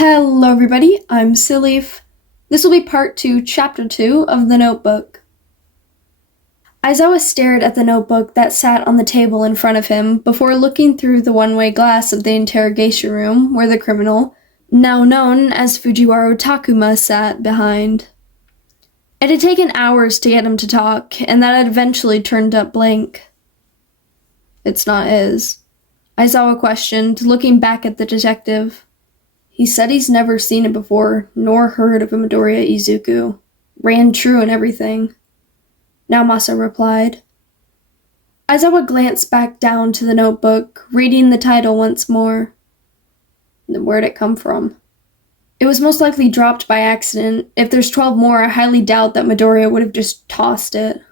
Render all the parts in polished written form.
Hello everybody, I'm Silleaf. This will be part 2, chapter 2 of The Notebook. Aizawa stared at the notebook that sat on the table in front of him before looking through the one-way glass of the interrogation room where the criminal, now known as Fujiwara Takuma, sat behind. It had taken hours to get him to talk, and that had eventually turned up blank. "It's not his," Aizawa questioned, looking back at the detective. "He said he's never seen it before, nor heard of a Midoriya Izuku. Ran true and everything." Naomasa replied. Aizawa glanced back down to the notebook, reading the title once more. Then where'd it come from? It was most likely dropped by accident. If there's 12 more, I highly doubt that Midoriya would have just tossed it.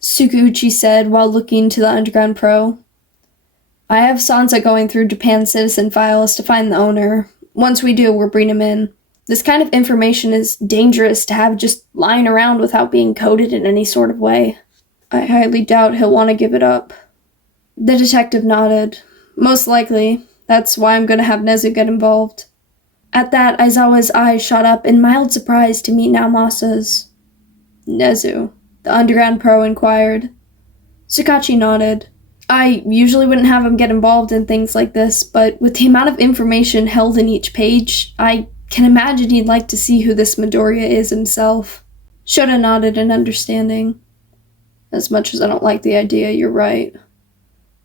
Tsukuuchi said while looking to the Underground Pro. "I have Sansa going through Japan's citizen files to find the owner. Once we do, we'll bring him in. This kind of information is dangerous to have just lying around without being coded in any sort of way. I highly doubt he'll want to give it up." The detective nodded. "Most likely. That's why I'm going to have Nezu get involved." At that, Aizawa's eyes shot up in mild surprise to meet Naomasa's. "Nezu?" the Underground Pro inquired. Tsukachi nodded. "I usually wouldn't have him get involved in things like this, but with the amount of information held in each page, I can imagine he'd like to see who this Midoriya is himself." Shota nodded in understanding. "As much as I don't like the idea, you're right."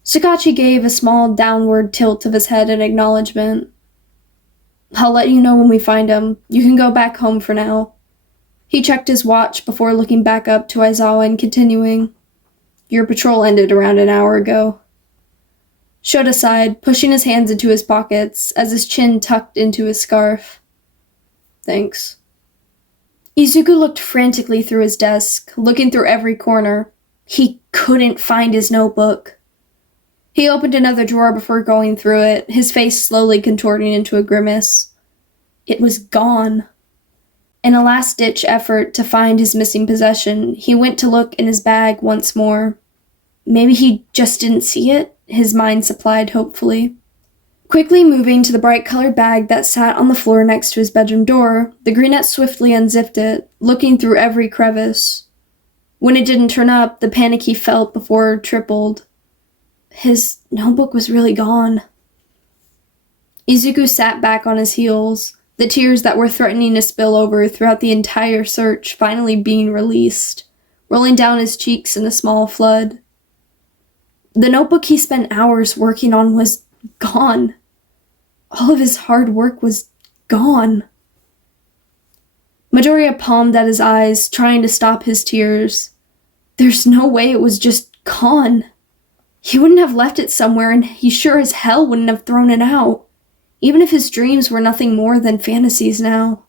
Tsukachi gave a small downward tilt of his head in acknowledgement. "I'll let you know when we find him. You can go back home for now." He checked his watch before looking back up to Aizawa and continuing. "Your patrol ended around an hour ago." Shota sighed, pushing his hands into his pockets as his chin tucked into his scarf. "Thanks." Izuku looked frantically through his desk, looking through every corner. He couldn't find his notebook. He opened another drawer before going through it, his face slowly contorting into a grimace. It was gone. In a last-ditch effort to find his missing possession, he went to look in his bag once more. Maybe he just didn't see it, his mind supplied hopefully. Quickly moving to the bright-colored bag that sat on the floor next to his bedroom door, the greenette swiftly unzipped it, looking through every crevice. When it didn't turn up, the panic he felt before tripled. His notebook was really gone. Izuku sat back on his heels, the tears that were threatening to spill over throughout the entire search finally being released, rolling down his cheeks in a small flood. The notebook he spent hours working on was gone. All of his hard work was gone. Midoriya palmed at his eyes, trying to stop his tears. There's no way it was just gone. He wouldn't have left it somewhere, and he sure as hell wouldn't have thrown it out, even if his dreams were nothing more than fantasies now.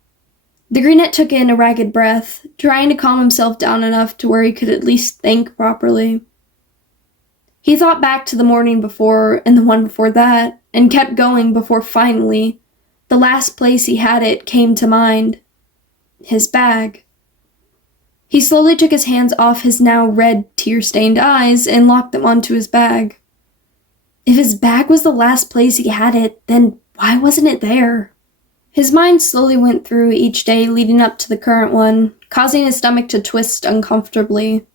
The greenette took in a ragged breath, trying to calm himself down enough to where he could at least think properly. He thought back to the morning before and the one before that, and kept going before finally, the last place he had it came to mind. His bag. He slowly took his hands off his now red, tear-stained eyes and locked them onto his bag. If his bag was the last place he had it, then why wasn't it there? His mind slowly went through each day leading up to the current one, causing his stomach to twist uncomfortably.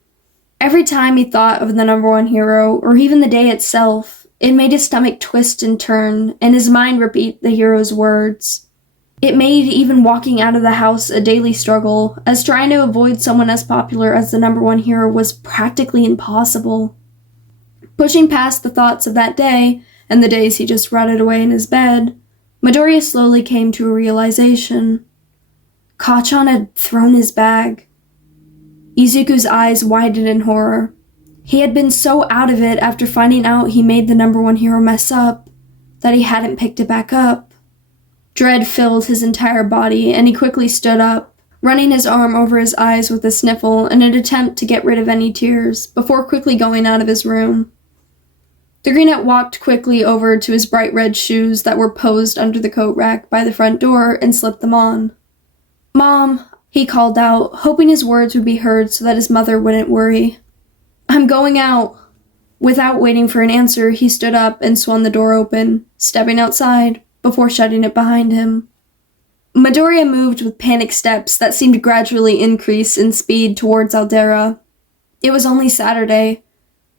Every time he thought of the number one hero, or even the day itself, it made his stomach twist and turn, and his mind repeat the hero's words. It made even walking out of the house a daily struggle, as trying to avoid someone as popular as the number one hero was practically impossible. Pushing past the thoughts of that day, and the days he just rotted away in his bed, Midoriya slowly came to a realization. Kacchan had thrown his bag. Izuku's eyes widened in horror. He had been so out of it after finding out he made the number one hero mess up, that he hadn't picked it back up. Dread filled his entire body, and he quickly stood up, running his arm over his eyes with a sniffle in an attempt to get rid of any tears, before quickly going out of his room. The greenette walked quickly over to his bright red shoes that were posed under the coat rack by the front door and slipped them on. "Mom," he called out, hoping his words would be heard so that his mother wouldn't worry. "I'm going out." Without waiting for an answer, he stood up and swung the door open, stepping outside, before shutting it behind him. Midoriya moved with panicked steps that seemed to gradually increase in speed towards Aldera. It was only Saturday.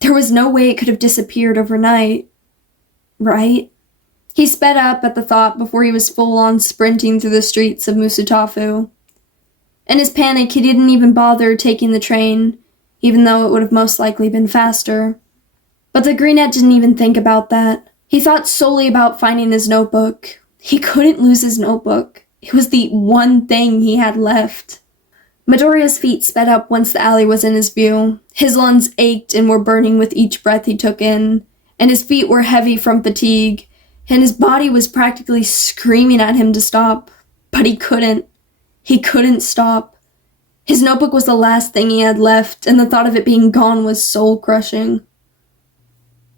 There was no way it could have disappeared overnight. Right? He sped up at the thought before he was full-on sprinting through the streets of Musutafu. In his panic, he didn't even bother taking the train, even though it would have most likely been faster. But the greenette didn't even think about that. He thought solely about finding his notebook. He couldn't lose his notebook. It was the one thing he had left. Midoriya's feet sped up once the alley was in his view. His lungs ached and were burning with each breath he took in, and his feet were heavy from fatigue, and his body was practically screaming at him to stop. But he couldn't. He couldn't stop. His notebook was the last thing he had left, and the thought of it being gone was soul-crushing.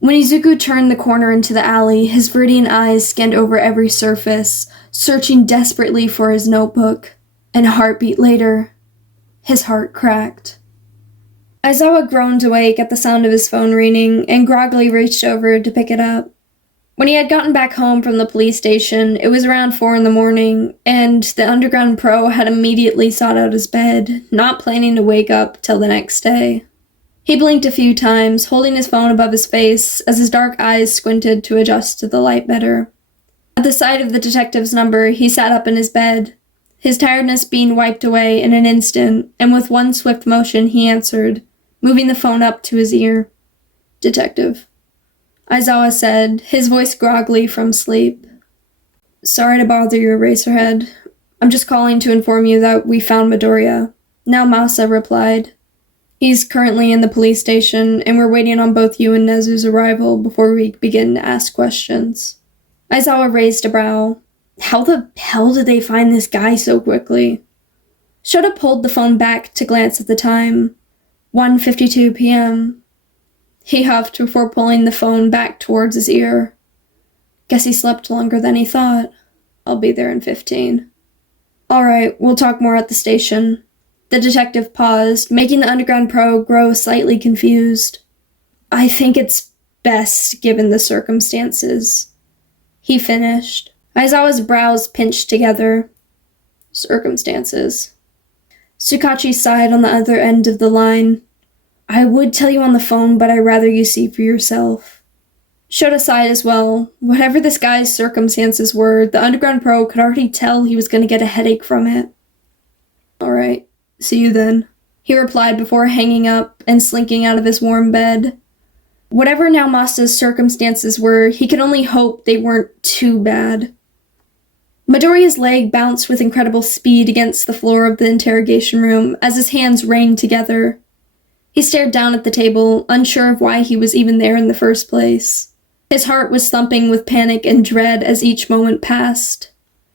When Izuku turned the corner into the alley, his Viridian eyes scanned over every surface, searching desperately for his notebook. And a heartbeat later, his heart cracked. Aizawa groaned awake at the sound of his phone ringing, and groggily reached over to pick it up. When he had gotten back home from the police station, it was around 4 a.m, and the Underground Pro had immediately sought out his bed, not planning to wake up till the next day. He blinked a few times, holding his phone above his face as his dark eyes squinted to adjust to the light better. At the sight of the detective's number, he sat up in his bed, his tiredness being wiped away in an instant, and with one swift motion he answered, moving the phone up to his ear. "Detective," Aizawa said, his voice groggily from sleep. "Sorry to bother you, Eraserhead. I'm just calling to inform you that we found Midoriya." Now Masa replied. "He's currently in the police station, and we're waiting on both you and Nezu's arrival before we begin to ask questions." Aizawa raised a brow. How the hell did they find this guy so quickly? Shota pulled the phone back to glance at the time. 1:52 p.m. He huffed before pulling the phone back towards his ear. "Guess he slept longer than he thought. I'll be there in 15. "All right, we'll talk more at the station." The detective paused, making the Underground Pro grow slightly confused. "I think it's best given the circumstances," he finished. Aizawa's brows pinched together. "Circumstances." Tsukachi sighed on the other end of the line. "I would tell you on the phone, but I'd rather you see for yourself." Shota sighed as well. Whatever this guy's circumstances were, the Underground Pro could already tell he was going to get a headache from it. "All right, see you then," he replied before hanging up and slinking out of his warm bed. Whatever now Masa's circumstances were, he could only hope they weren't too bad. Midoriya's leg bounced with incredible speed against the floor of the interrogation room as his hands rained together. He stared down at the table, unsure of why he was even there in the first place. His heart was thumping with panic and dread as each moment passed.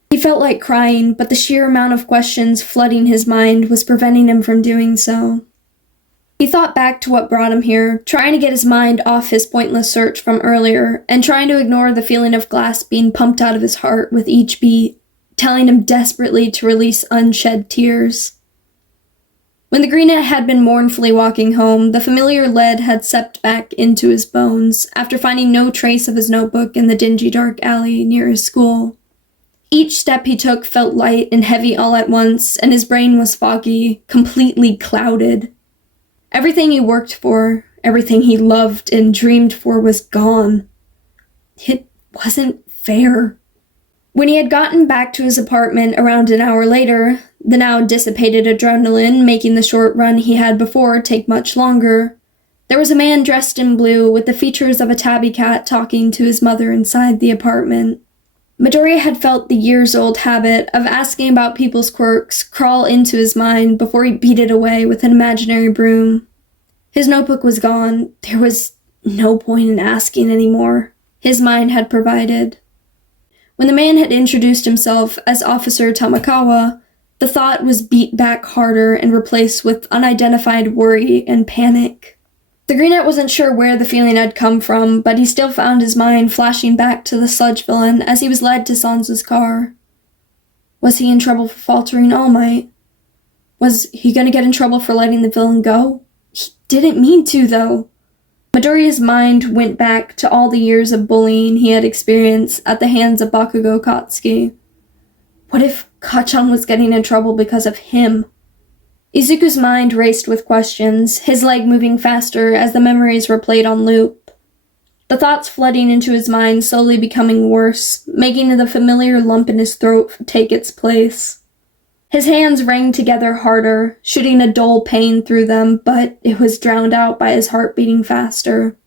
He felt like crying, but the sheer amount of questions flooding his mind was preventing him from doing so. He thought back to what brought him here, trying to get his mind off his pointless search from earlier, and trying to ignore the feeling of glass being pumped out of his heart with each beat, telling him desperately to release unshed tears. When the greenette had been mournfully walking home, the familiar lead had seeped back into his bones, after finding no trace of his notebook in the dingy dark alley near his school. Each step he took felt light and heavy all at once, and his brain was foggy, completely clouded. Everything he worked for, everything he loved and dreamed for was gone. It wasn't fair. When he had gotten back to his apartment around an hour later, the now dissipated adrenaline making the short run he had before take much longer, there was a man dressed in blue with the features of a tabby cat talking to his mother inside the apartment. Midoriya had felt the years-old habit of asking about people's quirks crawl into his mind before he beat it away with an imaginary broom. His notebook was gone. There was no point in asking anymore. His mind had provided. When the man had introduced himself as Officer Tamakawa, the thought was beat back harder and replaced with unidentified worry and panic. The greenette wasn't sure where the feeling had come from, but he still found his mind flashing back to the sludge villain as he was led to Sansa's car. Was he in trouble for faltering All Might? Was he going to get in trouble for letting the villain go? He didn't mean to, though. Midoriya's mind went back to all the years of bullying he had experienced at the hands of Bakugo Katsuki. What if Kachan was getting in trouble because of him. Izuku's mind raced with questions, his leg moving faster as the memories were played on loop. The thoughts flooding into his mind slowly becoming worse, making the familiar lump in his throat take its place. His hands rang together harder, shooting a dull pain through them, but it was drowned out by his heart beating faster.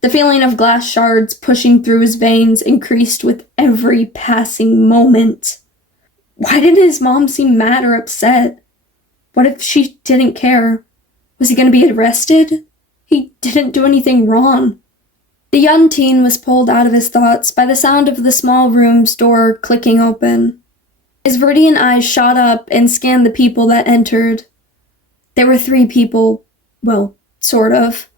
The feeling of glass shards pushing through his veins increased with every passing moment. Why didn't his mom seem mad or upset? What if she didn't care? Was he going to be arrested? He didn't do anything wrong. The young teen was pulled out of his thoughts by the sound of the small room's door clicking open. His Viridian eyes shot up and scanned the people that entered. There were 3 people, well, sort of.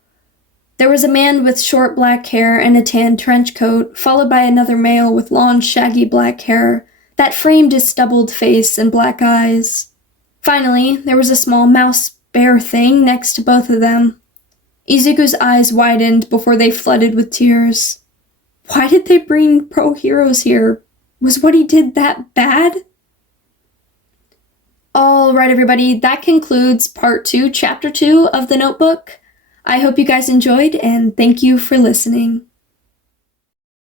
There was a man with short black hair and a tan trench coat, followed by another male with long, shaggy black hair that framed his stubbled face and black eyes. Finally, there was a small mouse bear thing next to both of them. Izuku's eyes widened before they flooded with tears. Why did they bring pro-heroes here? Was what he did that bad? Alright everybody, that concludes part 2, chapter 2 of the Notebook. I hope you guys enjoyed, and thank you for listening.